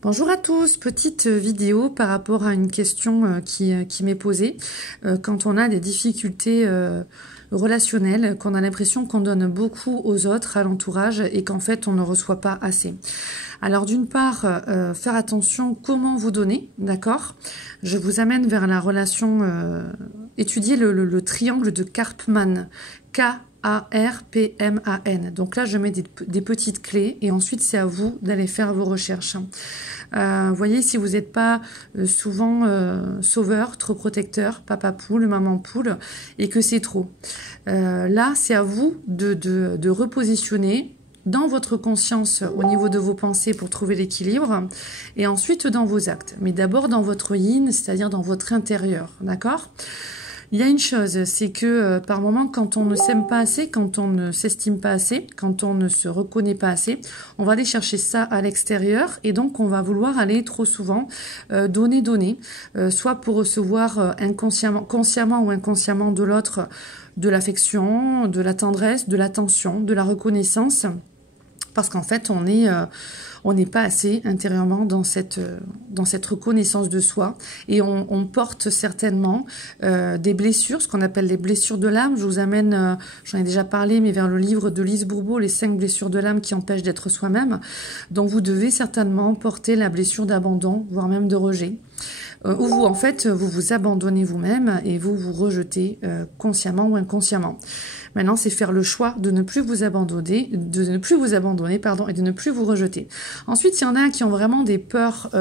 Bonjour à tous, petite vidéo par rapport à une question qui m'est posée. Quand on a des difficultés relationnelles, qu'on a l'impression qu'on donne beaucoup aux autres, à l'entourage, et qu'en fait on ne reçoit pas assez. Alors d'une part, faire attention comment vous donnez, d'accord? Je vous amène vers la relation, étudier le triangle de Karpman, Karpman. Donc là, je mets des petites clés et ensuite, c'est à vous d'aller faire vos recherches. Voyez, si vous n'êtes pas souvent sauveur, trop protecteur, papa poule, maman poule, et que c'est trop. Là, c'est à vous de repositionner dans votre conscience au niveau de vos pensées pour trouver l'équilibre et ensuite dans vos actes. Mais d'abord dans votre yin, c'est-à-dire dans votre intérieur, d'accord ? Il y a une chose, c'est que par moment, quand on ne s'aime pas assez, quand on ne s'estime pas assez, quand on ne se reconnaît pas assez, on va aller chercher ça à l'extérieur et donc on va vouloir aller trop souvent donner, soit pour recevoir consciemment ou inconsciemment de l'autre de l'affection, de la tendresse, de l'attention, de la reconnaissance, parce qu'en fait on n'est pas assez intérieurement dans cette reconnaissance de soi et on porte certainement des blessures, ce qu'on appelle les blessures de l'âme. Je vous amène, j'en ai déjà parlé, mais vers le livre de Lise Bourbeau, les 5 blessures de l'âme qui empêchent d'être soi-même. Donc vous devez certainement porter la blessure d'abandon, voire même de rejet. Où vous, en fait, vous vous abandonnez vous-même et vous vous rejetez consciemment ou inconsciemment. Maintenant, c'est faire le choix de ne plus vous abandonner, et de ne plus vous rejeter. Ensuite, il y en a qui ont vraiment des peurs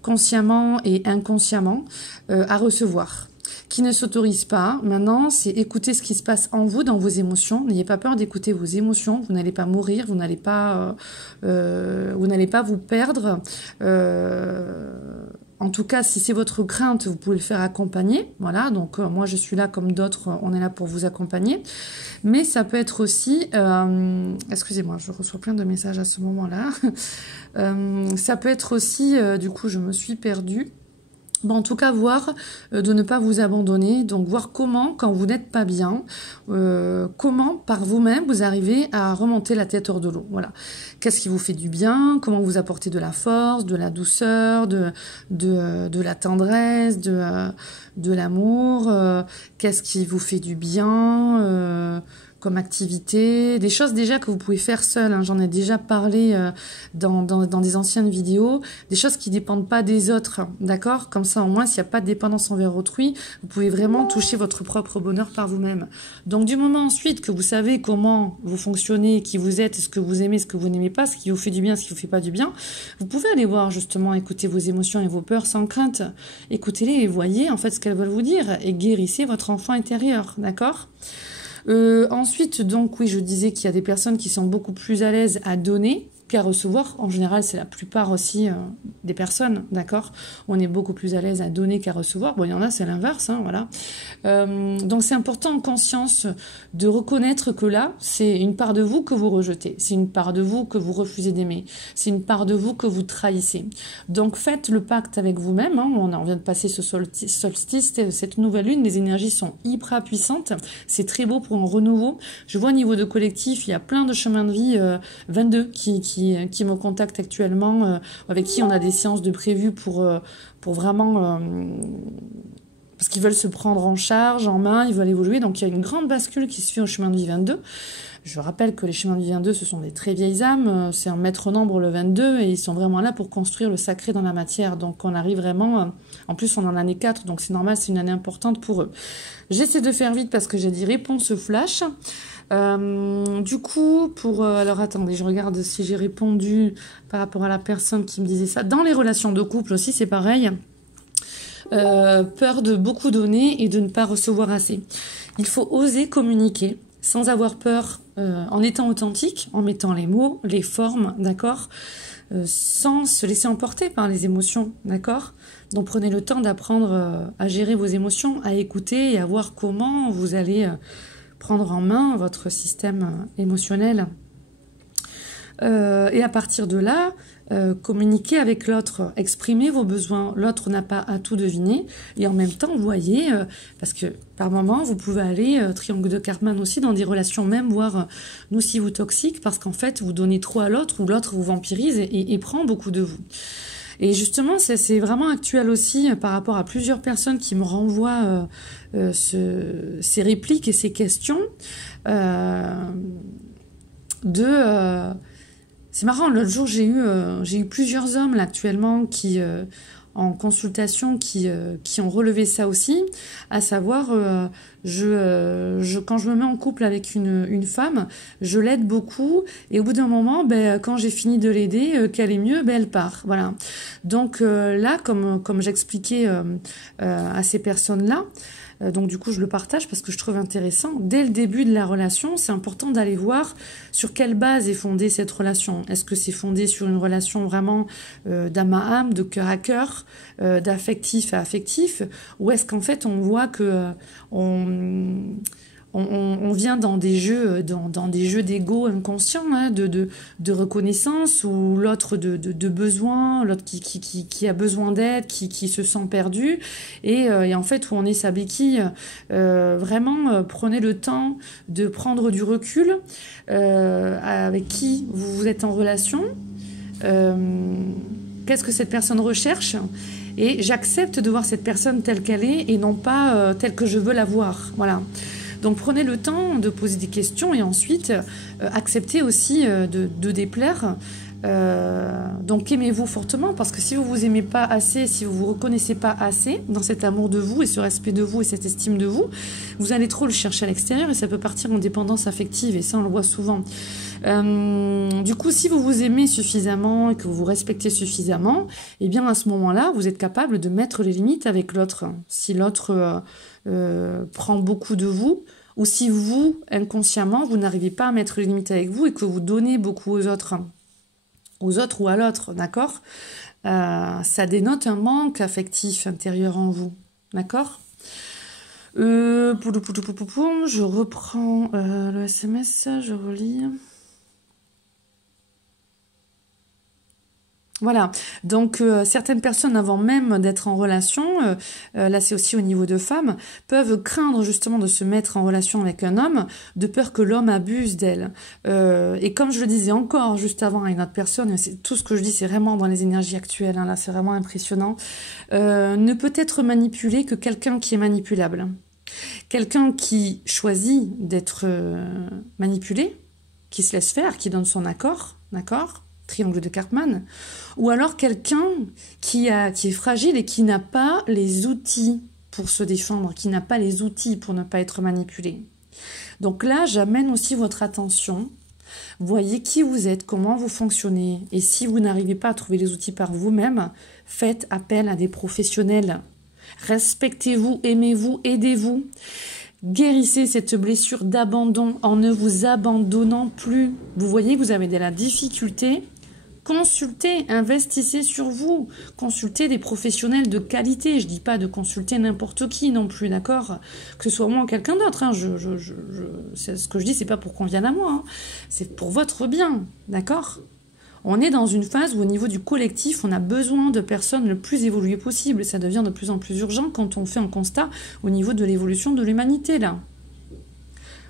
consciemment et inconsciemment à recevoir, qui ne s'autorisent pas. Maintenant, c'est écouter ce qui se passe en vous, dans vos émotions. N'ayez pas peur d'écouter vos émotions. Vous n'allez pas mourir, vous n'allez pas vous perdre. En tout cas, si c'est votre crainte, vous pouvez le faire accompagner. Voilà, donc moi je suis là comme d'autres, on est là pour vous accompagner. Mais ça peut être aussi... excusez-moi, je reçois plein de messages à ce moment-là. Ça peut être aussi... du coup, je me suis perdue. Bon, en tout cas, voir de ne pas vous abandonner, donc voir comment, quand vous n'êtes pas bien, comment par vous-même vous arrivez à remonter la tête hors de l'eau. Voilà. Qu'est-ce qui vous fait du bien? Comment vous apportez de la force, de la douceur, de la tendresse, de l'amour? Qu'est-ce qui vous fait du bien comme activité, des choses déjà que vous pouvez faire seul, hein. J'en ai déjà parlé dans des anciennes vidéos, des choses qui ne dépendent pas des autres, d'accord? Comme ça, au moins, s'il n'y a pas de dépendance envers autrui, vous pouvez vraiment toucher votre propre bonheur par vous-même. Donc, du moment ensuite que vous savez comment vous fonctionnez, qui vous êtes, ce que vous aimez, ce que vous n'aimez pas, ce qui vous fait du bien, ce qui vous fait pas du bien, vous pouvez aller voir justement, écouter vos émotions et vos peurs sans crainte. Écoutez-les et voyez en fait ce qu'elles veulent vous dire et guérissez votre enfant intérieur, d'accord? Ensuite, donc oui, je disais qu'il y a des personnes qui sont beaucoup plus à l'aise à donner qu'à recevoir. En général, c'est la plupart aussi des personnes, d'accord? On est beaucoup plus à l'aise à donner qu'à recevoir. Bon, il y en a, c'est l'inverse, hein, voilà. Donc, c'est important en conscience de reconnaître que là, c'est une part de vous que vous rejetez. C'est une part de vous que vous refusez d'aimer. C'est une part de vous que vous trahissez. Donc, faites le pacte avec vous-même. Hein. On vient de passer ce solstice, cette nouvelle lune. Les énergies sont hyper puissantes. C'est très beau pour un renouveau. Je vois au niveau de collectif, il y a plein de chemins de vie 22 qui me contactent actuellement, avec qui on a des séances de prévues pour vraiment... parce qu'ils veulent se prendre en charge, en main, ils veulent évoluer. Donc, il y a une grande bascule qui se fait au chemin de vie 22. Je rappelle que les chemins de vie 22, ce sont des très vieilles âmes. C'est un maître nombre, le 22, et ils sont vraiment là pour construire le sacré dans la matière. Donc, on arrive vraiment... En plus, on est en année 4, donc c'est normal, c'est une année importante pour eux. J'essaie de faire vite parce que j'ai dit réponse flash. Du coup, alors attendez, je regarde si j'ai répondu par rapport à la personne qui me disait ça. Dans les relations de couple aussi, c'est pareil. Peur de beaucoup donner et de ne pas recevoir assez. Il faut oser communiquer sans avoir peur, en étant authentique, en mettant les mots, les formes, d'accord, sans se laisser emporter par les émotions, d'accord. Donc prenez le temps d'apprendre à gérer vos émotions, à écouter et à voir comment vous allez prendre en main votre système émotionnel. Et à partir de là, communiquer avec l'autre, exprimer vos besoins. L'autre n'a pas à tout deviner. Et en même temps, vous voyez, parce que par moment, vous pouvez aller, triangle de Karpman aussi, dans des relations même, voire nocives ou toxiques, parce qu'en fait, vous donnez trop à l'autre, ou l'autre vous vampirise et prend beaucoup de vous. Et justement, c'est vraiment actuel aussi par rapport à plusieurs personnes qui me renvoient ces répliques et ces questions. C'est marrant, l'autre jour, j'ai eu plusieurs hommes là actuellement qui, en consultation qui ont relevé ça aussi, à savoir, quand je me mets en couple avec une femme, je l'aide beaucoup et au bout d'un moment, ben, quand j'ai fini de l'aider, qu'elle est mieux, ben, elle part. Voilà. Donc là, comme j'expliquais à ces personnes-là, donc du coup, je le partage parce que je trouve intéressant. Dès le début de la relation, c'est important d'aller voir sur quelle base est fondée cette relation. Est-ce que c'est fondé sur une relation vraiment d'âme à âme, de cœur à cœur, d'affectif à affectif, ou est-ce qu'en fait on voit que on vient dans des jeux d'ego inconscients, hein, de reconnaissance, ou l'autre de besoin, l'autre qui a besoin d'aide, qui se sent perdu, et en fait où on est sa béquille. Vraiment, prenez le temps de prendre du recul avec qui vous êtes en relation, qu'est-ce que cette personne recherche, et j'accepte de voir cette personne telle qu'elle est et non pas telle que je veux la voir. Voilà. Donc prenez le temps de poser des questions et ensuite acceptez aussi de déplaire. Donc aimez-vous fortement, parce que si vous vous aimez pas assez, si vous vous reconnaissez pas assez dans cet amour de vous et ce respect de vous et cette estime de vous, vous allez trop le chercher à l'extérieur et ça peut partir en dépendance affective, et ça on le voit souvent. Du coup, si vous vous aimez suffisamment et que vous vous respectez suffisamment, eh bien à ce moment-là, vous êtes capable de mettre les limites avec l'autre. Si l'autre prend beaucoup de vous, ou si vous, inconsciemment, vous n'arrivez pas à mettre les limites avec vous et que vous donnez beaucoup aux autres ou à l'autre, d'accord, ça dénote un manque affectif intérieur en vous, d'accord. Je reprends le SMS, je relis. Voilà, donc certaines personnes, avant même d'être en relation, là c'est aussi au niveau de femmes, peuvent craindre justement de se mettre en relation avec un homme, de peur que l'homme abuse d'elle. Et comme je le disais encore juste avant à une autre personne, tout ce que je dis c'est vraiment dans les énergies actuelles, hein, là c'est vraiment impressionnant, ne peut être manipulé que quelqu'un qui est manipulable. Quelqu'un qui choisit d'être manipulé, qui se laisse faire, qui donne son accord, d'accord ? Triangle de Karpman, ou alors quelqu'un qui est fragile et qui n'a pas les outils pour se défendre, qui n'a pas les outils pour ne pas être manipulé. Donc là, j'amène aussi votre attention. Voyez qui vous êtes, comment vous fonctionnez, et si vous n'arrivez pas à trouver les outils par vous-même, faites appel à des professionnels. Respectez-vous, aimez-vous, aidez-vous. Guérissez cette blessure d'abandon en ne vous abandonnant plus. Vous voyez que vous avez de la difficulté. Consultez, investissez sur vous, consultez des professionnels de qualité. Je dis pas de consulter n'importe qui non plus, d'accord ? Que ce soit moi ou quelqu'un d'autre. Hein. Ce que je dis, c'est pas pour qu'on vienne à moi, hein. C'est pour votre bien, d'accord ? On est dans une phase où au niveau du collectif, on a besoin de personnes le plus évoluées possible. Ça devient de plus en plus urgent quand on fait un constat au niveau de l'évolution de l'humanité, là.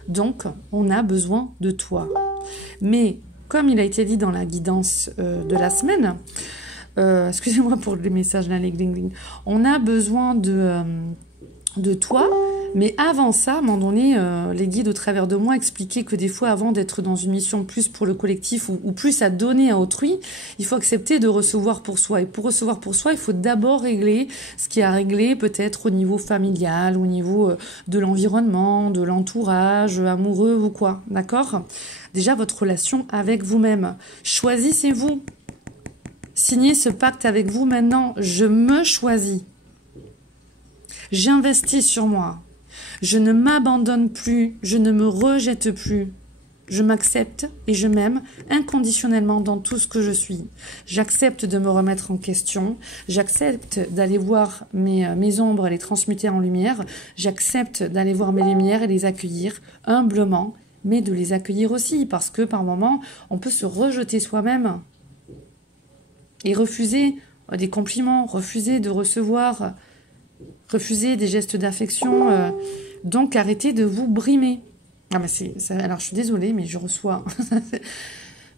Donc, on a besoin de toi. Mais comme il a été dit dans la guidance de la semaine, excusez-moi pour les messages là, les gling-gling, on a besoin de toi, mais avant ça, à un moment donné, les guides au travers de moi expliquaient que des fois, avant d'être dans une mission plus pour le collectif ou plus à donner à autrui, il faut accepter de recevoir pour soi. Et pour recevoir pour soi, il faut d'abord régler ce qui a réglé peut-être au niveau familial, au niveau de l'environnement, de l'entourage, amoureux ou quoi, d'accord ? Déjà, votre relation avec vous-même. Choisissez-vous. Signez ce pacte avec vous maintenant. Je me choisis. J'investis sur moi. Je ne m'abandonne plus. Je ne me rejette plus. Je m'accepte et je m'aime inconditionnellement dans tout ce que je suis. J'accepte de me remettre en question. J'accepte d'aller voir mes ombres et les transmuter en lumière. J'accepte d'aller voir mes lumières et les accueillir humblement, mais de les accueillir aussi, parce que par moments, on peut se rejeter soi-même et refuser des compliments, refuser de recevoir, refuser des gestes d'affection. Donc, arrêtez de vous brimer. Ah, mais alors, je suis désolée, mais je reçois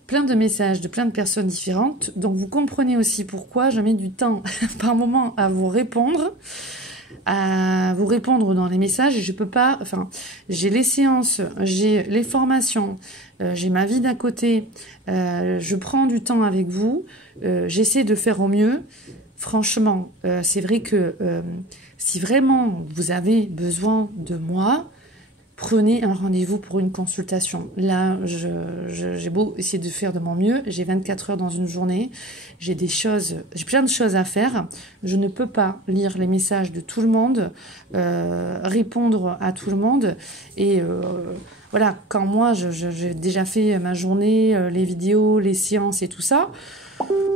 plein de messages de plein de personnes différentes. Donc vous comprenez aussi pourquoi je mets du temps par moment à vous répondre dans les messages. Et je peux pas, enfin, j'ai les séances, j'ai les formations, j'ai ma vie d'à côté, je prends du temps avec vous, j'essaie de faire au mieux. Franchement, c'est vrai que si vraiment vous avez besoin de moi, prenez un rendez-vous pour une consultation. Là, j'ai beau essayer de faire de mon mieux, j'ai 24 heures dans une journée, j'ai plein de choses à faire. Je ne peux pas lire les messages de tout le monde, répondre à tout le monde. Et voilà, quand moi, j'ai déjà fait ma journée, les vidéos, les séances et tout ça,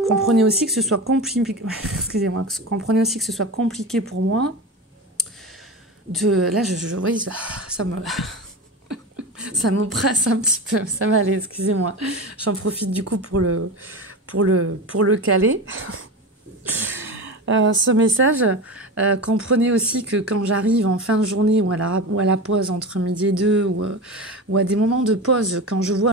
comprenez aussi que ce soit compliqué. Excusez-moi, comprenez aussi que ce soit compliqué pour moi. Là, oui, ça me ça me presse un petit peu. Ça va aller, excusez-moi. J'en profite du coup pour le caler. Ce message, comprenez aussi que quand j'arrive en fin de journée ou à la pause entre midi et deux ou à des moments de pause, quand je vois